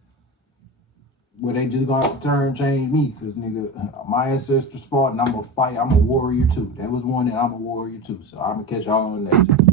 Where they just going to change me because, nigga, my ancestors fought and I'm going to fight. I'm a warrior too. That was one and I'm a warrior too. So I'm going to catch y'all on that.